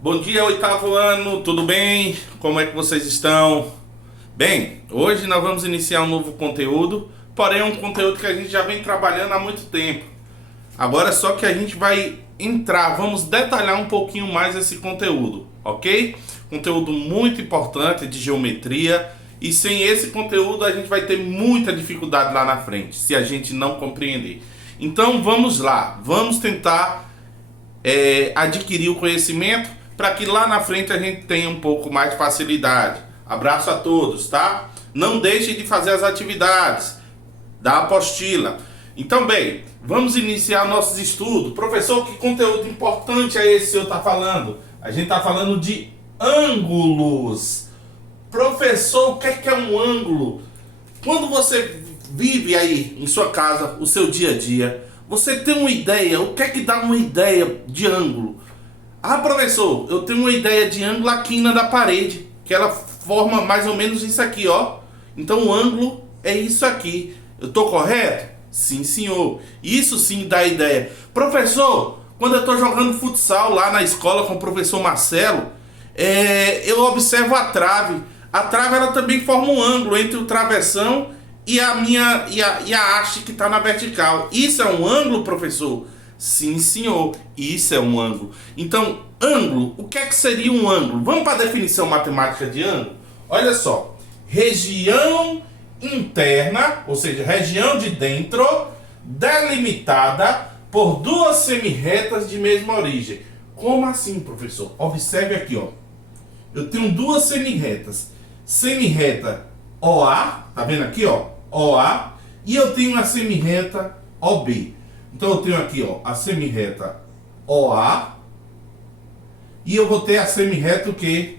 Bom dia, oitavo ano, tudo bem? Como é que vocês estão? Bem, hoje nós vamos iniciar um novo conteúdo, porém é um conteúdo que a gente já vem trabalhando há muito tempo. Agora só que a gente vai entrar, vamos detalhar um pouquinho mais esse conteúdo, ok? Conteúdo muito importante de geometria, e sem esse conteúdo a gente vai ter muita dificuldade lá na frente, se a gente não compreender. Então vamos lá, vamos tentar adquirir o conhecimento para que lá na frente a gente tenha um pouco mais de facilidade. Abraço a todos, tá? Não deixe de fazer as atividades da apostila. Então, bem, vamos iniciar nossos estudos. Professor, que conteúdo importante é esse que o senhor está falando? A gente está falando de ângulos. Professor, o que é um ângulo? Quando você vive aí em sua casa, o seu dia a dia, você tem uma ideia, o que é que dá uma ideia de ângulo? Ah, professor, eu tenho uma ideia de ângulo aqui na da parede, que ela forma mais ou menos isso aqui, ó. Então o ângulo é isso aqui. Eu tô correto? Sim, senhor. Isso sim dá ideia. Professor, quando eu tô jogando futsal lá na escola com o professor Marcelo, eu observo a trave. A trave ela também forma um ângulo entre o travessão e a haste que está na vertical. Isso é um ângulo, professor? Sim, senhor. Isso é um ângulo. Então, ângulo, o que é que seria um ângulo? Vamos para a definição matemática de ângulo? Olha só. Região interna, ou seja, região de dentro, delimitada por duas semirretas de mesma origem. Como assim, professor? Observe aqui, ó. Eu tenho duas semirretas. Semirreta OA, tá vendo aqui, ó? OA. E eu tenho a semirreta OB. Então eu tenho aqui, ó, a semirreta OA. E eu vou ter a semirreta o quê?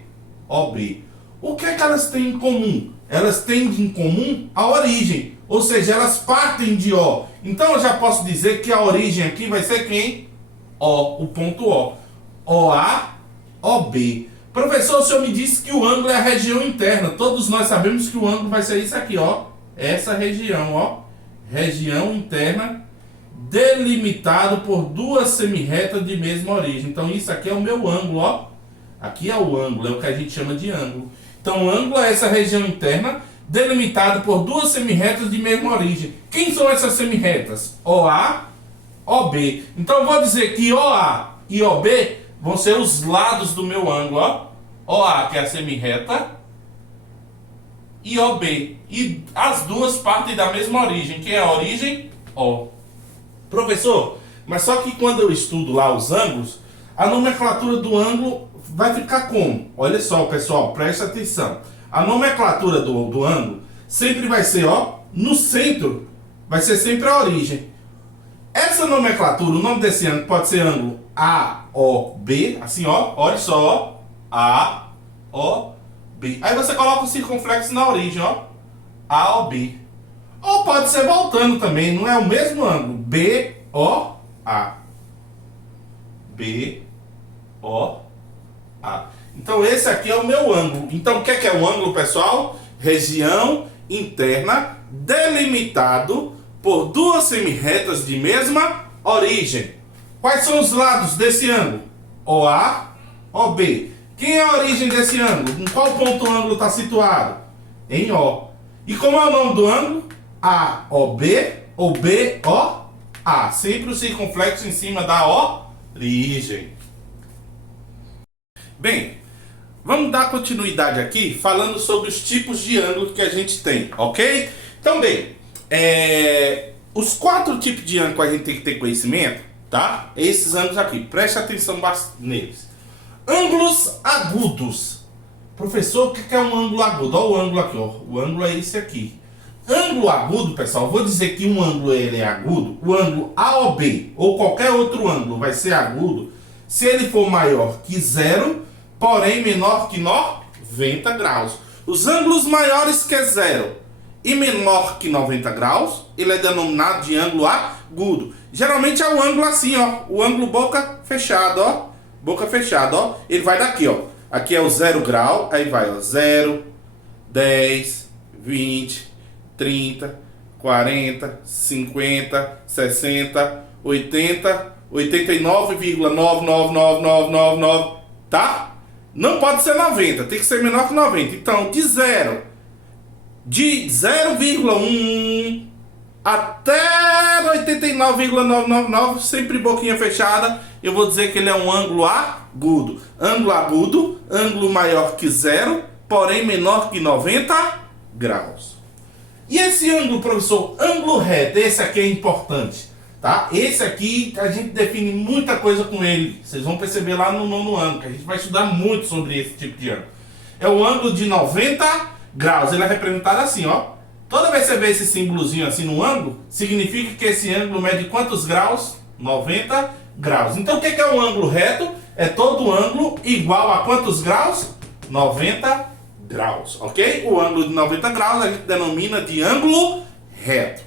OB. O que é que elas têm em comum? Elas têm em comum a origem. Ou seja, elas partem de O. Então eu já posso dizer que a origem aqui vai ser quem? O, o ponto O. OA, OB. Professor, o senhor me disse que o ângulo é a região interna. Todos nós sabemos que o ângulo vai ser isso aqui, ó. Essa região, ó. Região interna delimitado por duas semirretas de mesma origem. Então isso aqui é o meu ângulo, ó. Aqui é o ângulo, é o que a gente chama de ângulo. Então o ângulo é essa região interna delimitado por duas semirretas de mesma origem. Quem são essas semirretas? OA, OB. Então eu vou dizer que OA e OB vão ser os lados do meu ângulo, ó. OA, que é a semirreta, e OB. E as duas partem da mesma origem, que é a origem O. Professor, mas só que quando eu estudo lá os ângulos, a nomenclatura do ângulo vai ficar como? Olha só, pessoal, presta atenção. A nomenclatura do ângulo sempre vai ser, ó, no centro, vai ser sempre a origem. Essa nomenclatura, o nome desse ângulo pode ser ângulo AOB, assim, ó, olha só, ó, AOB. Aí você coloca o circunflexo na origem, ó, AOB. Ou pode ser voltando também, não é o mesmo ângulo, BOA. BOA. Então esse aqui é o meu ângulo. Então o que é o ângulo, pessoal? Região interna delimitado por duas semirretas de mesma origem. Quais são os lados desse ângulo? OA, OB. Quem é a origem desse ângulo? Em qual ponto o ângulo está situado? Em O. E como é o nome do ângulo? AOB ou BOA. Sempre o circunflexo em cima da origem. Bem, vamos dar continuidade aqui falando sobre os tipos de ângulo que a gente tem, ok? Então, bem, os quatro tipos de ângulo que a gente tem que ter conhecimento, tá? Esses ângulos aqui, preste atenção neles. Ângulos agudos. Professor, o que é um ângulo agudo? Olha o ângulo aqui, ó. O ângulo é esse aqui. Ângulo agudo, pessoal, eu vou dizer que um ângulo ele é agudo, o ângulo AOB ou qualquer outro ângulo vai ser agudo se ele for maior que zero, porém menor que 90 graus. Os ângulos maiores que zero e menor que 90 graus, ele é denominado de ângulo agudo. Geralmente é o ângulo assim, ó, o ângulo boca fechada, ó, boca fechada, ó. Ele vai daqui, ó. Aqui é o 0 grau, aí vai, ó, 0, 10, 20, 30, 40, 50, 60, 80, 89,99999 tá? Não pode ser 90, tem que ser menor que 90. Então, de 0,1 até 89,999, sempre boquinha fechada, eu vou dizer que ele é um ângulo agudo. Ângulo agudo, ângulo maior que 0, porém menor que 90 graus. E esse ângulo, professor, ângulo reto, esse aqui é importante, tá? Esse aqui a gente define muita coisa com ele. Vocês vão perceber lá no nono ano, que a gente vai estudar muito sobre esse tipo de ângulo. É o ângulo de 90 graus. Ele é representado assim, ó. Toda vez que você vê esse símbolozinho assim no ângulo, significa que esse ângulo mede quantos graus? 90 graus. Então o que é um ângulo reto? É todo ângulo igual a quantos graus? 90 graus, ok? O ângulo de 90 graus a gente denomina de ângulo reto.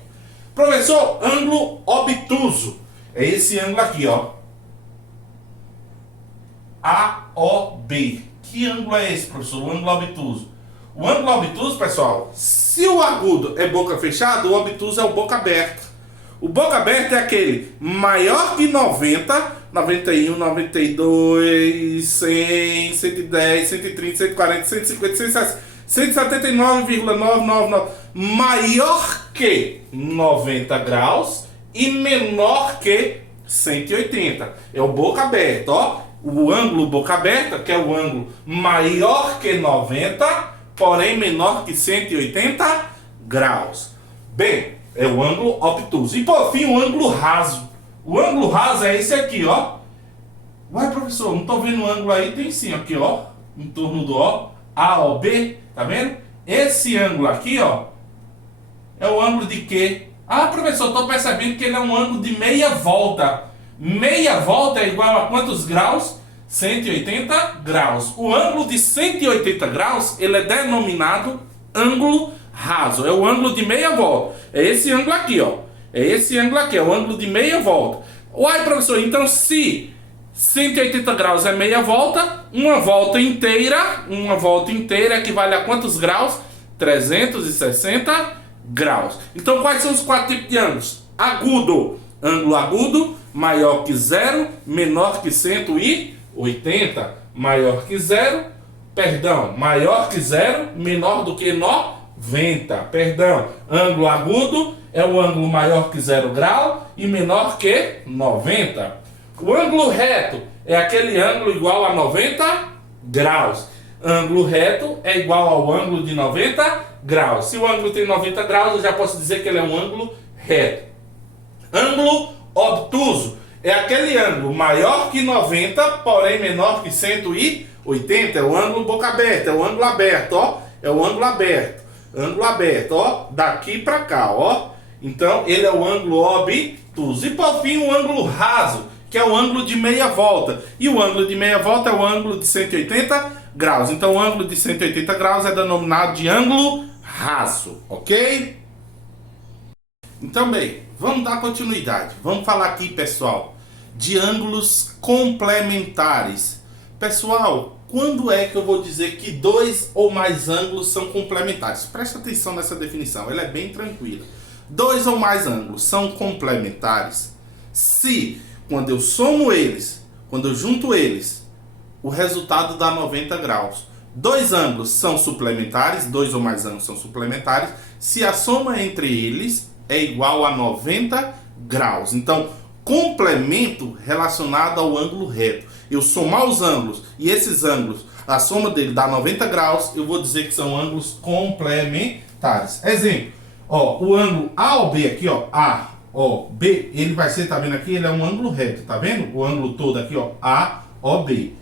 Professor, ângulo obtuso. É esse ângulo aqui, ó. AOB. Que ângulo é esse, professor? O ângulo obtuso. O ângulo obtuso, pessoal, se o agudo é boca fechada, o obtuso é o boca aberta. O boca aberta é aquele maior que 90, 91, 92, 100, 110, 130, 140, 150, 179,999. Maior que 90 graus e menor que 180. É o boca aberta, ó. O ângulo boca aberta, que é o ângulo maior que 90, porém menor que 180 graus. Bem, é o ângulo obtuso. E por fim, o ângulo raso. O ângulo raso é esse aqui, ó. Ué, professor, não tô vendo o ângulo aí? Tem sim, aqui, ó. Em torno do ó, AOB, tá vendo? Esse ângulo aqui, ó, é o ângulo de quê? Ah, professor, tô percebendo que ele é um ângulo de meia volta. Meia volta é igual a quantos graus? 180 graus. O ângulo de 180 graus, ele é denominado ângulo raso. É o ângulo de meia volta. É esse ângulo aqui, ó. É esse ângulo aqui, é o ângulo de meia volta. Uai, professor, então se 180 graus é meia volta, uma volta inteira equivale a quantos graus? 360 graus. Então, quais são os quatro tipos de ângulos? Agudo. Ângulo agudo, maior que 0, menor que 180, maior que 0, maior que 0, menor do que 90, ângulo agudo é o ângulo maior que 0 grau e menor que 90. O ângulo reto é aquele ângulo igual a 90 graus. Ângulo reto é igual ao ângulo de 90 graus. Se o ângulo tem 90 graus, eu já posso dizer que ele é um ângulo reto. Ângulo obtuso é aquele ângulo maior que 90, porém menor que 180. É o ângulo boca aberta, é o ângulo aberto, ó. É o ângulo aberto. Ângulo aberto, ó. Daqui para cá, ó. Então, ele é o ângulo obtuso. E por fim, o ângulo raso, que é o ângulo de meia volta. E o ângulo de meia volta é o ângulo de 180 graus. Então, o ângulo de 180 graus é denominado de ângulo raso, ok? Então, bem, vamos dar continuidade. Vamos falar aqui, pessoal, de ângulos complementares. Pessoal, quando é que eu vou dizer que dois ou mais ângulos são complementares? Presta atenção nessa definição, ela é bem tranquila. Dois ou mais ângulos são complementares se, quando eu somo eles, quando eu junto eles, o resultado dá 90 graus. Dois ângulos são suplementares, dois ou mais ângulos são suplementares, se a soma entre eles é igual a 90 graus. Então, complemento relacionado ao ângulo reto. Eu somar os ângulos e esses ângulos, a soma dele dá 90 graus, eu vou dizer que são ângulos complementares. Exemplo, ó, o ângulo AOB aqui, ó, AOB, ele vai ser, tá vendo aqui, ele é um ângulo reto, tá vendo? O ângulo todo aqui, ó, AOB.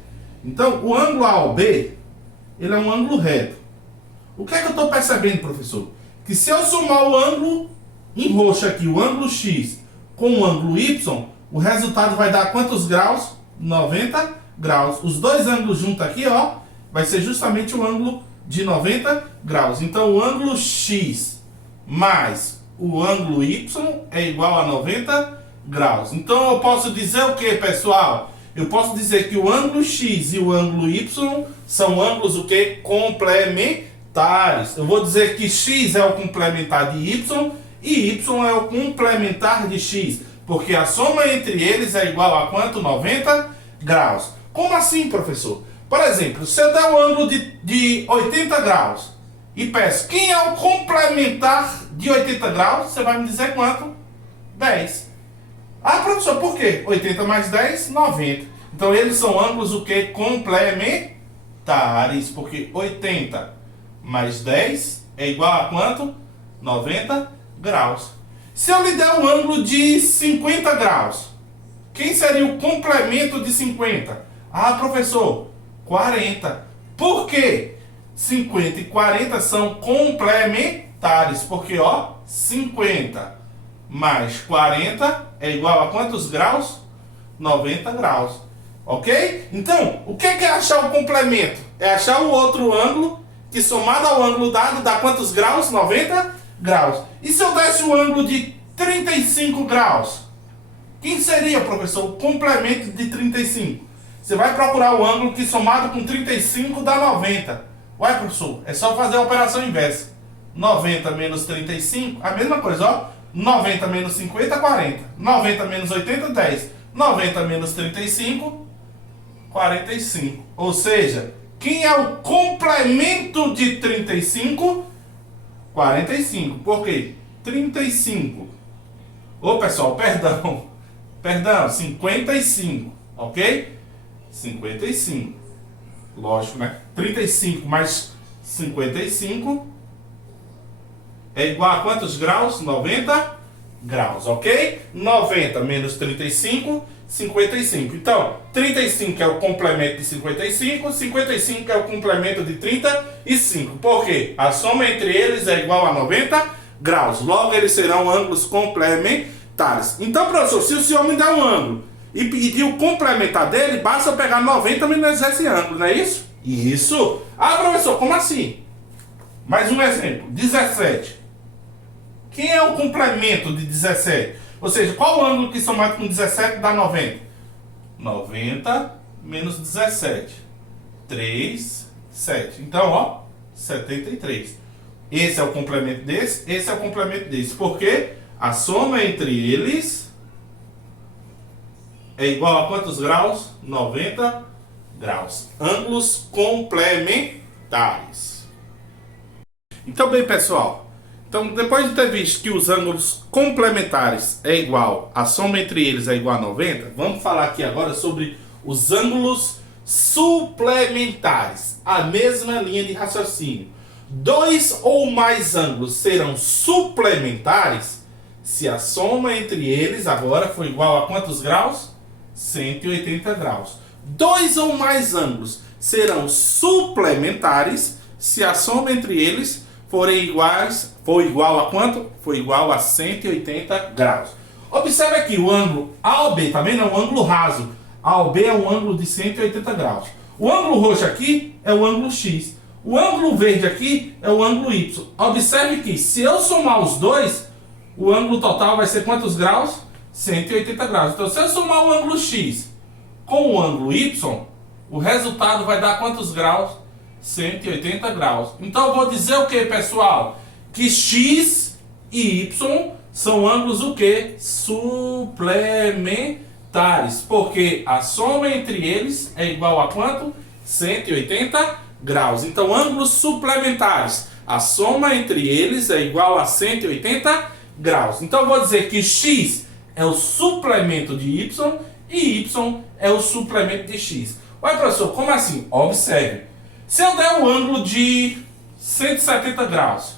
Então, o ângulo AOB, ele é um ângulo reto. O que é que eu estou percebendo, professor? Que se eu somar o ângulo em roxo aqui, o ângulo X, com o ângulo Y, o resultado vai dar quantos graus? 90 graus. Os dois ângulos juntos aqui, ó, vai ser justamente o ângulo de 90 graus. Então, o ângulo X mais o ângulo Y é igual a 90 graus. Então, eu posso dizer o que, pessoal? Eu posso dizer que o ângulo X e o ângulo Y são ângulos o que? Complementares. Eu vou dizer que X é o complementar de Y e Y é o complementar de X, porque a soma entre eles é igual a quanto? 90 graus. Como assim, professor? Por exemplo, se eu der um ângulo de 80 graus e peço quem é o complementar de 80 graus, você vai me dizer quanto? 10. Ah, professor, por quê? 80 mais 10, 90. Então eles são ângulos o quê? Complementares, porque 80 mais 10 é igual a quanto? 90 graus. Se eu lhe der um ângulo de 50 graus, quem seria o complemento de 50? Ah, professor, 40. Por quê? 50 e 40 são complementares, porque ó, 50 mais 40 é igual a quantos graus? 90 graus. Ok? Então, o que é achar o complemento? É achar o outro ângulo que somado ao ângulo dado dá quantos graus? 90 graus. E se eu desse o ângulo de 35 graus? Quem seria, professor, o complemento de 35? Você vai procurar o ângulo que somado com 35 dá 90. Ué, professor, é só fazer a operação inversa. 90 menos 35, a mesma coisa, ó. 90 menos 50, 40. 90 menos 80, 10. 90 menos 35, 45. Ou seja, quem é o complemento de 35? 45. Por quê? 35. Ô, pessoal, perdão. Perdão, 55. Ok? 55. Lógico, né? 35 mais 55 é igual a quantos graus? 90 graus, ok? 90 menos 35, 55. Então, 35 é o complemento de 55, 55 é o complemento de 35. Por quê? A soma entre eles é igual a 90 graus. Logo, eles serão ângulos complementares. Então, professor, se o senhor me dá um ângulo e pedir o complementar dele, basta eu pegar 90 menos esse ângulo, não é isso? Isso! Ah, professor, como assim? Mais um exemplo, 17. Quem é o complemento de 17? Ou seja, qual o ângulo que somado com 17 dá 90? 90 menos 17. 3, 7. Então, ó, 73. Esse é o complemento desse, esse é o complemento desse. Porque a soma entre eles é igual a quantos graus? 90 graus. Ângulos complementares. Então, bem, pessoal. Então, depois de ter visto que os ângulos complementares é igual, a soma entre eles é igual a 90, vamos falar aqui agora sobre os ângulos suplementares. A mesma linha de raciocínio. Dois ou mais ângulos serão suplementares se a soma entre eles agora for igual a quantos graus? 180 graus. Dois ou mais ângulos serão suplementares se a soma entre eles for igual a quanto? For igual a 180 graus. Observe aqui o ângulo AOB, tá vendo? É um ângulo raso. AOB é um ângulo de 180 graus. O ângulo roxo aqui é o ângulo X. O ângulo verde aqui é o ângulo Y. Observe que se eu somar os dois, o ângulo total vai ser quantos graus? 180 graus. Então, se eu somar o ângulo X com o ângulo Y, o resultado vai dar quantos graus? 180 graus. Então eu vou dizer o que, pessoal? Que X e Y são ângulos o que? Suplementares. Porque a soma entre eles é igual a quanto? 180 graus. Então, ângulos suplementares. A soma entre eles é igual a 180 graus. Então eu vou dizer que X é o suplemento de Y e Y é o suplemento de X. Ué, professor, como assim? Observe. Se eu der um ângulo de 170 graus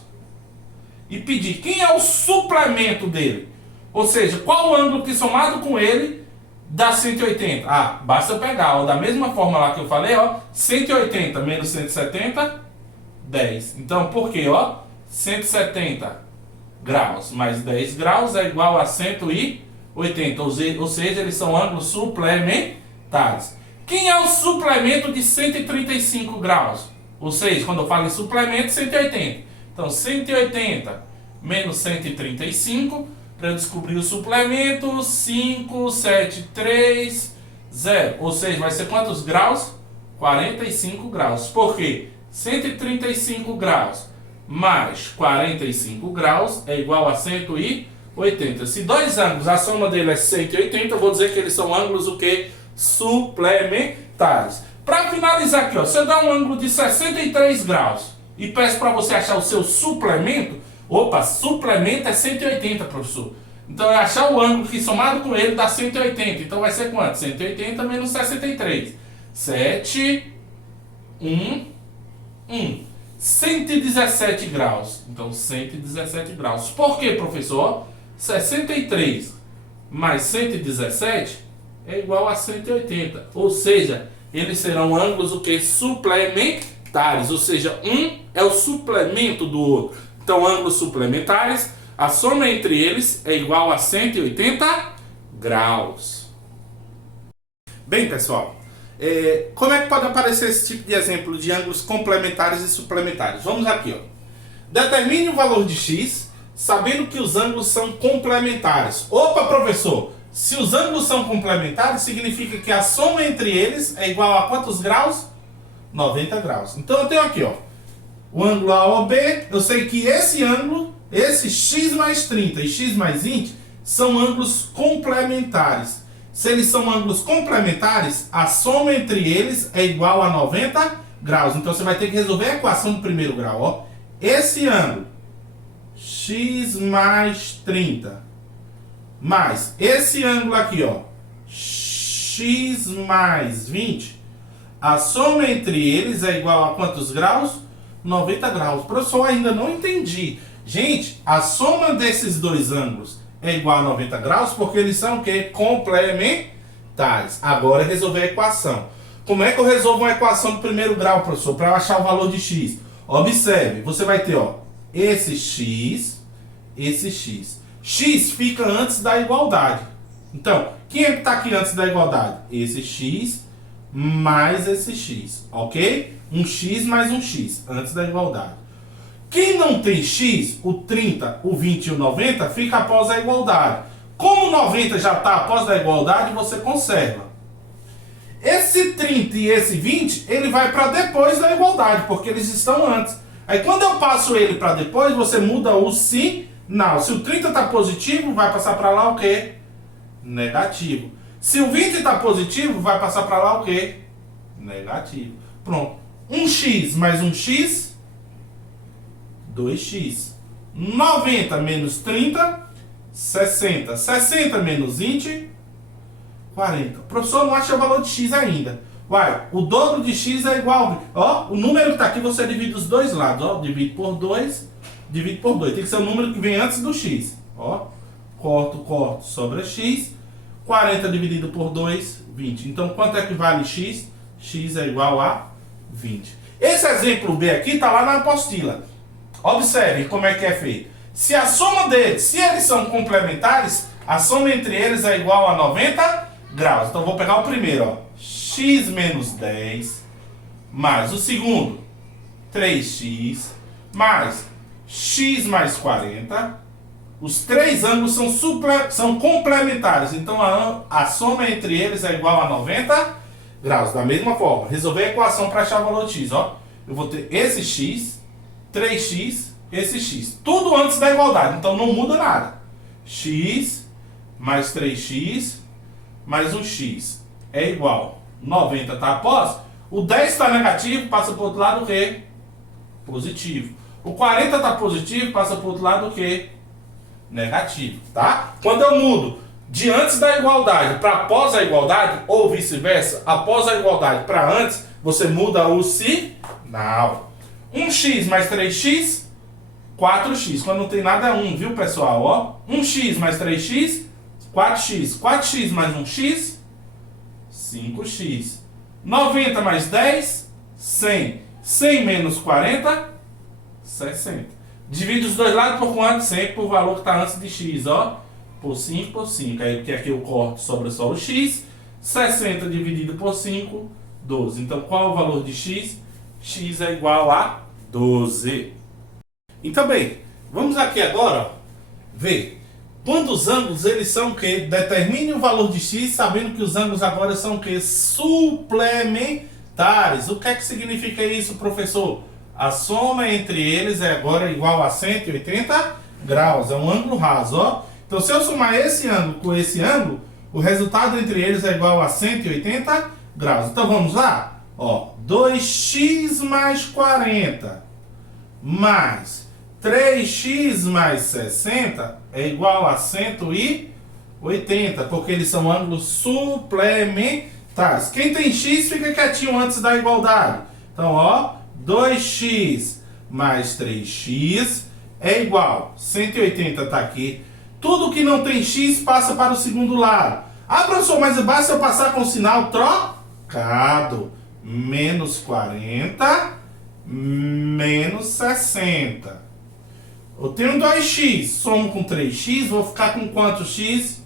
e pedir quem é o suplemento dele, ou seja, qual o ângulo que somado com ele dá 180? Ah, basta eu pegar, ó, da mesma forma lá que eu falei, ó, 180 menos 170, 10. Então, por quê? Ó, 170 graus mais 10 graus é igual a 180, ou seja, eles são ângulos suplementares. Quem é o suplemento de 135 graus? Ou seja, quando eu falo em suplemento, 180. Então, 180 menos 135, para eu descobrir o suplemento, 5, 7, 3, 0. Ou seja, vai ser quantos graus? 45 graus. Por quê? 135 graus mais 45 graus é igual a 180. Se dois ângulos, a soma dele é 180, eu vou dizer que eles são ângulos o quê? Suplementares. Para finalizar aqui, ó, se eu dar um ângulo de 63 graus e peço para você achar o seu suplemento, opa, suplemento é 180, professor. Então é achar o ângulo que somado com ele dá 180. Então vai ser quanto? 180 menos 63. 7, 1, 117 graus. Então 117 graus. Por quê, professor? 63 mais 117 é igual a 180. Ou seja, eles serão ângulos o que? Suplementares. Ou seja, um é o suplemento do outro. Então, ângulos suplementares, a soma entre eles é igual a 180 graus. Bem, pessoal, como é que pode aparecer esse tipo de exemplo de ângulos complementares e suplementares? Vamos aqui, ó. Determine o valor de x, sabendo que os ângulos são complementares. Opa, professor! Se os ângulos são complementares, significa que a soma entre eles é igual a quantos graus? 90 graus. Então eu tenho aqui, ó, o ângulo AOB, eu sei que esse ângulo, esse x mais 30 e x mais 20, são ângulos complementares. Se eles são ângulos complementares, a soma entre eles é igual a 90 graus. Então você vai ter que resolver a equação do primeiro grau, ó. Esse ângulo, x mais 30, mais esse ângulo aqui, ó, x mais 20, a soma entre eles é igual a quantos graus? 90 graus. Professor, ainda não entendi. Gente, a soma desses dois ângulos é igual a 90 graus porque eles são o quê? Complementares. Agora é resolver a equação. Como é que eu resolvo uma equação do primeiro grau, professor, para eu achar o valor de x? Observe, você vai ter, ó, esse x, x fica antes da igualdade. Então, quem é que está aqui antes da igualdade? Esse x mais esse x, ok? Um x mais um x, antes da igualdade. Quem não tem x, o 30, o 20 e o 90, fica após a igualdade. Como o 90 já está após a igualdade, você conserva. Esse 30 e esse 20, ele vai para depois da igualdade, porque eles estão antes. Aí quando eu passo ele para depois, você muda o sinal. Se o 30 está positivo, vai passar para lá o quê? Negativo. Se o 20 está positivo, vai passar para lá o quê? Negativo. Pronto. 1x mais 1x, 2x. 90 menos 30, 60. 60 menos 20, 40. O professor não acha o valor de x ainda. Uai, o dobro de x é igual... Ó, o número que está aqui você divide os dois lados. Ó, divide por 2, divide por 2. Tem que ser o número que vem antes do x. Ó, corto, sobra x. 40 dividido por 2, 20. Então, quanto é que vale x? X é igual a 20. Esse exemplo B aqui está lá na apostila. Observe como é que é feito. Se a soma deles, se eles são complementares, a soma entre eles é igual a 90 graus. Então, vou pegar o primeiro, ó. X menos 10, mais o segundo, 3x, mais x mais 40. Os três ângulos são complementares, então a soma entre eles é igual a 90 graus. Da mesma forma, resolver a equação para achar o valor de x. Ó. Eu vou ter esse x, 3x, esse x. Tudo antes da igualdade, então não muda nada. X mais 3x mais um x é igual. 90 está após. O 10 está negativo, passa para o outro lado o quê? Positivo. O 40 está positivo, passa para o outro lado o quê? Negativo, tá? Quando eu mudo de antes da igualdade para após a igualdade, ou vice-versa, após a igualdade para antes, você muda o sinal. 1x mais 3x, 4x. Quando não tem nada é 1, viu, pessoal? Ó, 1x mais 3x, 4x. 4x mais 1x, 5x. 90 mais 10, 100. 100 menos 40, 60. Divide os dois lados por quanto? Sempre por valor que está antes de x, ó. Por 5 por 5. Aí que aqui eu corto, sobra só o x. 60 dividido por 5, 12. Então qual é o valor de x? X é igual a 12. Então bem, vamos aqui agora, ó, ver. Quando os ângulos eles são o quê? Determine o valor de x sabendo que os ângulos agora são o quê? Suplementares. O que é que significa isso, professor? A soma entre eles é agora igual a 180 graus. É um ângulo raso, ó. Então, se eu somar esse ângulo com esse ângulo, o resultado entre eles é igual a 180 graus. Então, vamos lá? Ó, 2x mais 40 mais 3x mais 60 é igual a 180, porque eles são ângulos suplementares. Quem tem x fica quietinho antes da igualdade. Então, ó, 2x mais 3x é igual. 180 está aqui. Tudo que não tem x passa para o segundo lado. Ah, professor, mas basta eu passar com o sinal trocado. Menos 40, menos 60. Eu tenho 2x, somo com 3x, vou ficar com quanto x?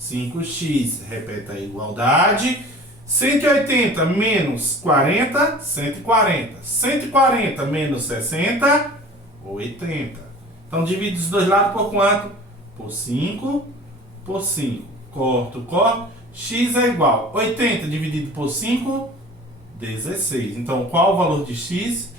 5x. Repete a igualdade. 180 menos 40, 140. 140 menos 60, 80. Então divide os dois lados por quanto? Por 5, por 5. Corto, corto. X é igual. 80 dividido por 5, 16. Então qual o valor de x?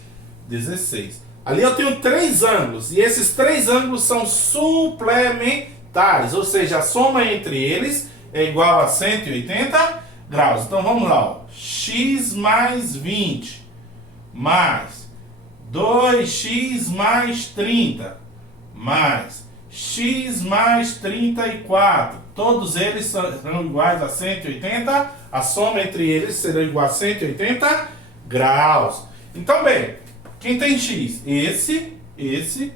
16. Ali eu tenho 3 ângulos. E esses 3 ângulos são suplementares. Ou seja, a soma entre eles é igual a 180 graus. Então vamos lá. Ó. X mais 20 mais 2x mais 30 mais x mais 34. Todos eles serão iguais a 180. A soma entre eles será igual a 180 graus. Então, bem, quem tem x? Esse e esse.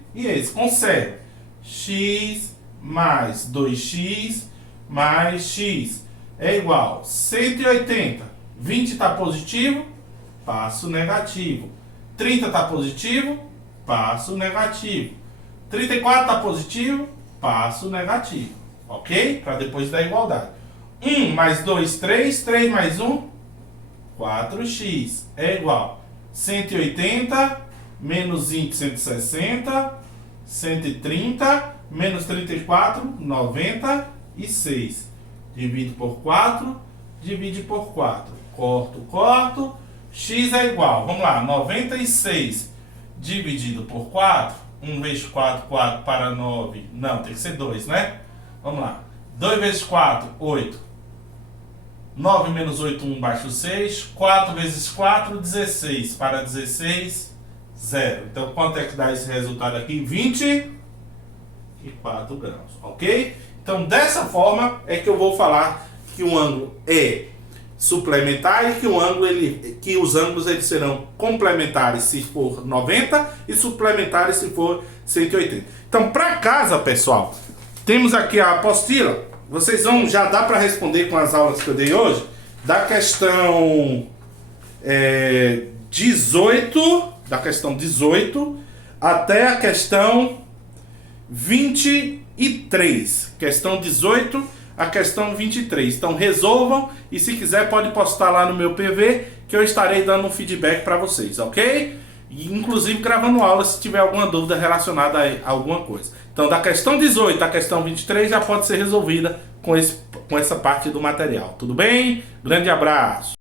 Consegue. X mais 2x mais x é igual a 180. 20 está positivo, passo negativo. 30 está positivo, passo negativo. 34 está positivo, passo negativo. Ok? Para depois da igualdade. 1 mais 2, 3. 3 mais 1, 4x. É igual a 180 menos 20, 160. 130 menos 34, 96. Divide por 4, divide por 4. Corto, corto. X é igual, vamos lá, 96 dividido por 4. 1 vezes 4, 4 para 9. Não, tem que ser 2, né? Vamos lá. 2 vezes 4, 8. 9 menos 8, 1, baixo 6. 4 vezes 4, 16. Para 16, 0. Então, quanto é que dá esse resultado aqui? 24 graus, ok? Então, dessa forma é que eu vou falar que um ângulo é suplementar e que que os ângulos eles serão complementares se for 90 e suplementares se for 180. Então, para casa, pessoal, temos aqui a apostila. Vocês vão, já dá para responder com as aulas que eu dei hoje, da questão 18 até a questão 23. Questão 18 a questão 23. Então resolvam e se quiser pode postar lá no meu PV que eu estarei dando um feedback para vocês, ok? E, inclusive gravando aula se tiver alguma dúvida relacionada a alguma coisa. Então da questão 18 à questão 23 já pode ser resolvida com essa parte do material. Tudo bem? Grande abraço!